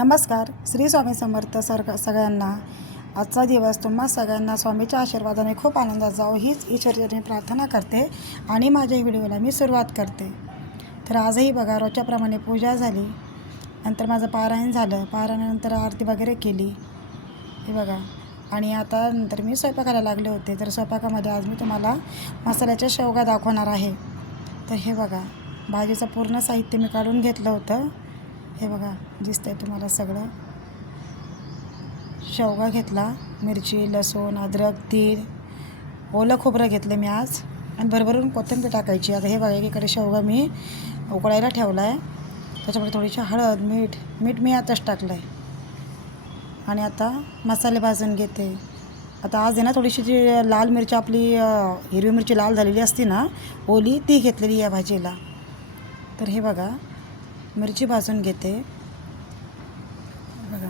नमस्कार. श्री स्वामी समर्थ सगळ्यांना. आजचा दिवस तुम्हा सगळ्यांना स्वामीच्या आशीर्वादाने खूप आनंदात जावो हीच ईश्वरचरणी प्रार्थना करते आणि माझ्या व्हिडिओला मी सुरुवात करते. तर आजही बघा रोजच्याप्रमाणे पूजा झाली, नंतर माझं पारायण झालं, पारायणानंतर आरती वगैरे केली हे बघा. आणि आता नंतर मी स्वयंपाकाला लागले होते. तर स्वयंपाकामध्ये आज मी तुम्हाला मसाल्याच्या शेवगा दाखवणार आहे. तर हे बघा, भाजीचं पूर्ण साहित्य मी काढून घेतलं होतं. हे बघा दिसतंय तुम्हाला सगळं. शेवगा घेतला, मिरची, लसूण, अद्रक, तीळ, ओलं खोबरं घेतलं मी आज आणि भरभरून कोथिंबीर टाकायची. आता हे बघा, एकीकडे शेवगा मी उकळायला ठेवला आहे, त्याच्यामध्ये थोडीशी हळद, मीठ मी आताच टाकलं आहे. आणि आता मसाले भाजून घेते. आता आज आहे ना थोडीशी जी लाल मिरची आपली हिरवी मिरची लाल झालेली असते ना ओली, ती घेतलेली या भाजीला. तर हे बघा मिरची भाजून घेते बघा.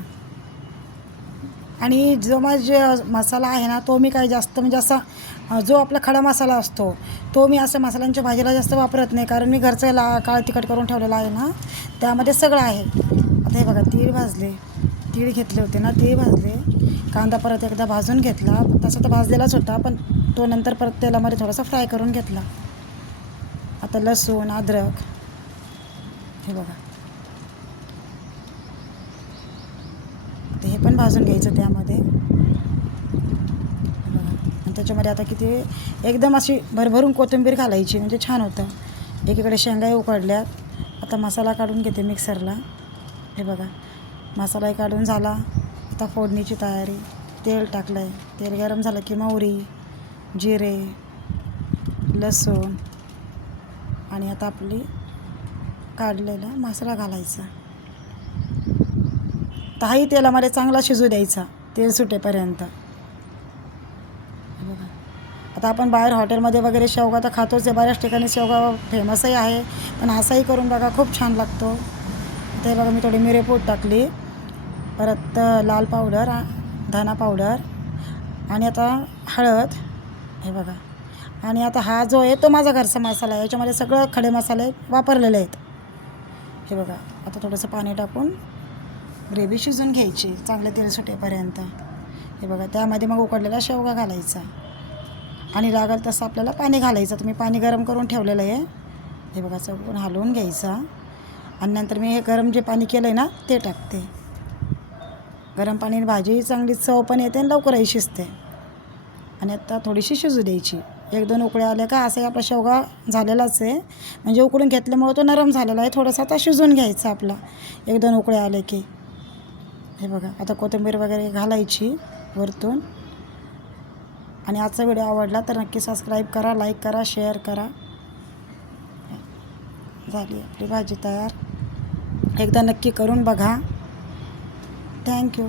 आणि जो माझा मसाला आहे ना तो मी काही जास्त म्हणजे असा जो आपला खडा मसाला असतो तो मी असं मसाल्यांच्या भाजीला जास्त वापरत नाही, कारण मी घरचं काळ तिखट करून ठेवलेला आहे ना, त्यामध्ये सगळं आहे. आता हे बघा तीळ भाजले, तीळ घेतले होते ना, तीळ भाजले. कांदा परत एकदा भाजून घेतला, तसा तर भाजलेलाच होता पण तो नंतर परत तेलामध्ये थोडासा फ्राय करून घेतला. आता लसूण, अद्रक हे बघा, ते हे पण भाजून घ्यायचं त्यामध्ये बघा. आणि त्याच्यामध्ये आता किती एकदम अशी भरभरून कोथिंबीर घालायची म्हणजे छान होतं. एकीकडे शेंगाही उकडल्यात. आता मसाला काढून घेते मिक्सरला. हे बघा मसालाही काढून झाला. आता फोडणीची तयारी. तेल टाकलं आहे, तेल गरम झालं की मोहरी, जिरे, लसूण आणि आता आपली काढलेला मसाला घालायचा. ताही तेलामध्ये चांगला शिजू द्यायचा तेल सुटेपर्यंत. बघा आता आपण बाहेर हॉटेलमध्ये वगैरे शेवगा तर खातोच आहे, बऱ्याच ठिकाणी शेवगा फेमसही आहे, पण असाही करून बघा खूप छान लागतो. ते बघा मी थोडी मिरेपूड टाकली, परत लाल पावडर, धना पावडर आणि आता हळद हे बघा. आणि आता हा जो आहे तो माझा घरचा मसाला आहे, याच्यामध्ये सगळं खडे मसाले वापरलेले आहेत. हे बघा आता थोडंसं पाणी टाकून ग्रेव्ही शिजून घ्यायची चांगलं तेल सुटेपर्यंत. हे बघा त्यामध्ये मग उकडलेला शेवगा घालायचा आणि लागेल तसं आपल्याला पाणी घालायचं. तर मी पाणी गरम करून ठेवलेलं आहे. हे बघा चौकून हलवून घ्यायचा आणि नंतर मी हे गरम जे पाणी केलं आहे ना ते टाकते. गरम पाणी भाजी चांगली चव पण येते आणि लवकरही शिजते. आणि आता थोडीशी शिजू द्यायची. 1-2 उकळ्या आल्या का असाही आपला शेवगा झालेलाच आहे, म्हणजे उकडून घेतल्यामुळं तो नरम झालेला आहे. थोडंसं आता शिजून घ्यायचा आपला 1-2 उकळ्या आले की. हे बघा आता कोथिंबीर वगैरे घालायची वरतून. आणि आजचा व्हिडिओ आवडला तर नक्की सबस्क्राईब करा, लाईक करा, शेअर करा. झाली आपली भाजी तयार. एकदा नक्की करून बघा. थँक्यू.